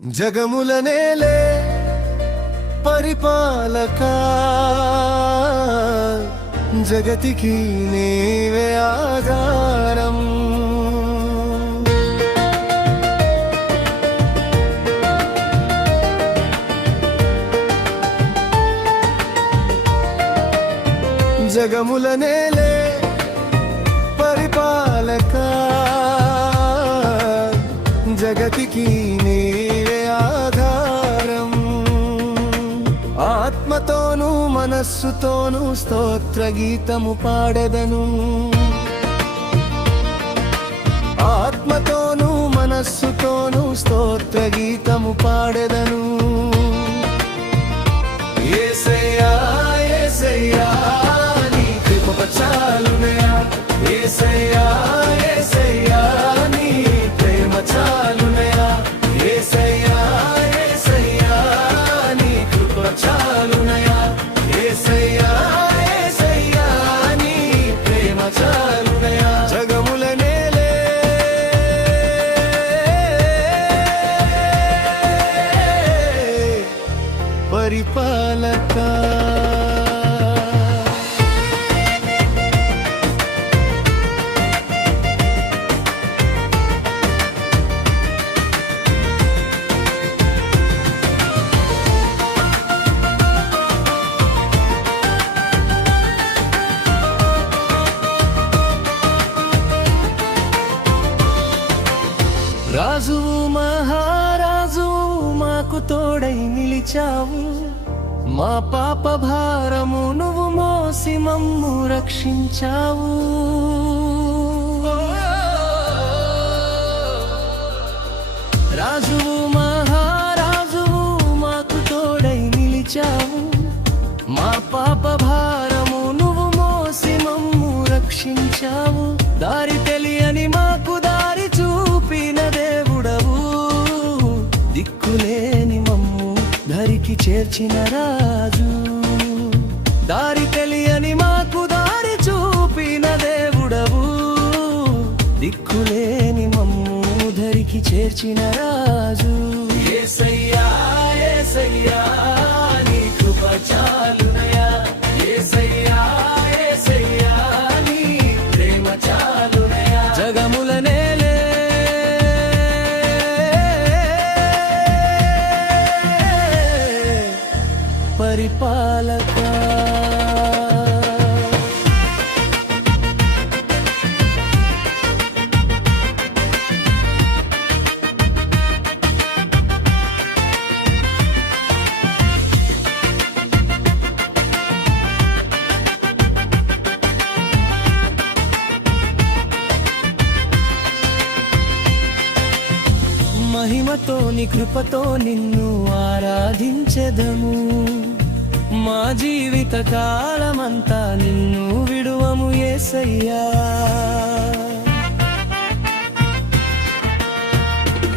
జగములనేలే పరిపాలకా జగతికి నీవే ఆధారం జగములనేలే పరిపాలకా జగతికి నీవే ఆధారం ఆత్మతోను మనస్సుతోను స్తోత్ర గీతము పాడెదను ఆత్మతోను మనస్సుతోను స్తోత్ర గీతము పాడెదను యేసయ్యా యేసయ్యా నీ కృప చాలునయా యేసయ్యా యేసయ్యా నీ ప్రేమ చాలునయా యేసయ్యా యేసయ్యా నీ కృప చాలునయా యేసయ్యా యేసయ్యా నీ ప్రేమ చాలునయా జగములనేలే పరిపాలకా రాజువు మహారాజు మాకు తోడై నిలిచావు మా పాప భారము నువ్వు మోసి మమ్ము రక్షించావు రాజువు మహారాజువు మాకు తోడై నిలిచావు మా పాప భారము నువ్వు మోసి మమ్ము రక్షించావు దారి తెలియని మాకు దారి చూపిన దేవుడవు దిక్కులేని మమ్ము ధరికి చేర్చిన రాజు దారి తెలియని మాకు దారి చూపిన దేవుడవు దిక్కులేని మమ్ము ధరికి చేర్చిన రాజు యేసయ్యా యేసయ్యా నీ కృప చాలునయా యేసయ్యా యేసయ్యా నీ ప్రేమ చాలునయా జగములనేలే పరిపాలకా మహిమతో నీ కృపతో నిన్ను ఆరాధించెదము మా జీవిత కాలమంతా నిన్ను విడువము యేసయ్యా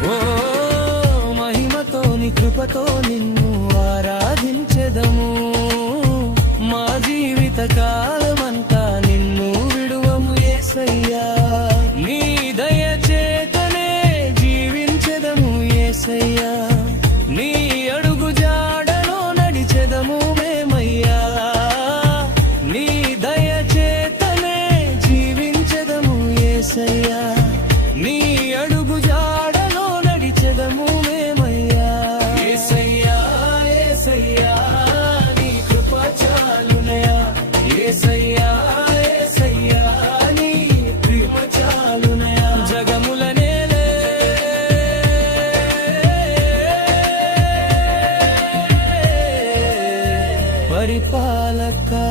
ఓ మహిమతో నీ కృపతో నిన్ను ఆరాధించెదము మా జీవిత కాలమంతా నిన్ను విడువము యేసయ్యా నీ దయ చేతనే జీవించెదము యేసయ్యా నీ అడుగు జాడలో నడిచెదము మేమయ్యా నీ దయ చేతనే జీవించెదము యేసయ్యా నీ అడుగు జాడలో నడిచెదము మేమయ్యా యేసయ్యా యేసయ్యా నీ కృప చాలునయా యేసయ్యా యేసయ్యా నీ ప్రేమ చాలునయా జగములనేలే పరిపాలకా